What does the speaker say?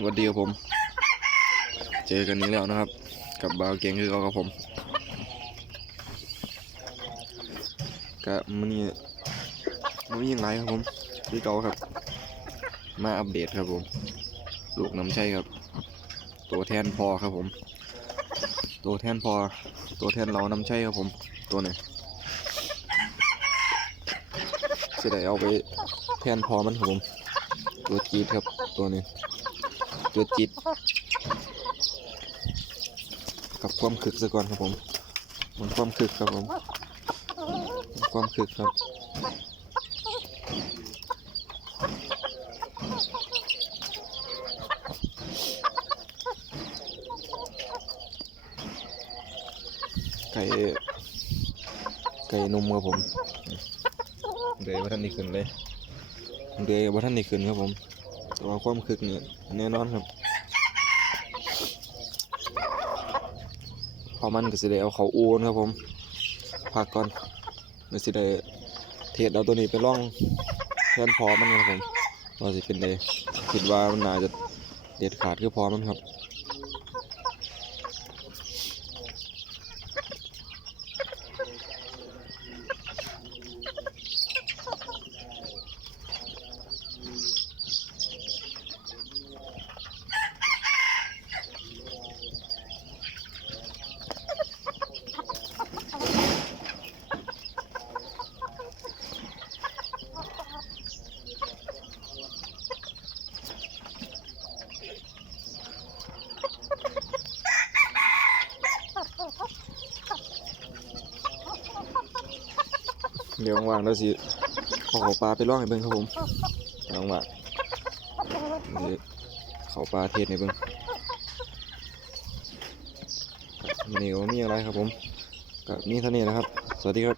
สวัสดีครับผม เจอกันนี้แล้วนะครับ กับบาวเก่งคือเขากับผมกะมันนี่มันยังไงครับผมพี่เก่าครับ มาอัปเดตครับผม ลูกน้ำใช่ครับ ตัวแทนพอครับผม ตัวแทนพอ ตัวแทนเราน้ำใช่ครับผม ตัวนี้จะได้เอาไปแทนพอมันครับผม ตัวจีดครับตัวนี้ ตัวจี๊ดกับความคึกซะก่อนครับผมมันความคึกครับผมมันความคึกครับไก่ไก่นมครับผมเดยว่าท่านนี่ขึ้นเลยเดยว่าท่านนี่ขึ้นครับผม ต่ว่าความคึกเนี่ยแน่นอนครับพอมันก็สิได้เอาเขาอูนครับผมพักก่อนมันสิได้เทศเอาตัวนี้ไปล่องแทนพอมันครับผมว่าสิเป็นไดคิดว่ามันน่าจะเด็ดขาดคือพอมันครับ เดี๋ยวว่างแล้วสิเอาเขาปลาไปล่องให้เบิ่งครับผมว่างๆนี่เขาปลาเทศให้เบิ่งครับวันนี่ก็มีอะไรครับผมก็มีเท่านี้นะครับ สวัสดีครับ